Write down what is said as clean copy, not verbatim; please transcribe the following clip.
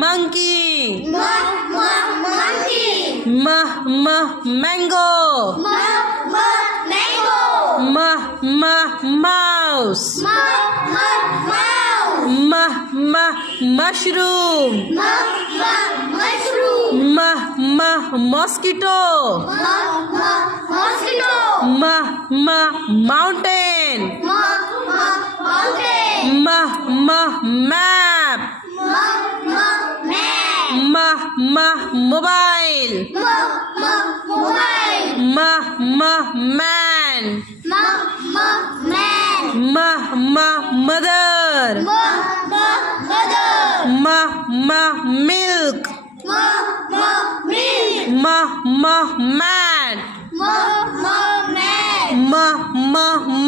Monkey. Mango. Mouse. Mushroom. Mosquito. Mountain. Map. Mobile. Man. Mother. Milk. Man.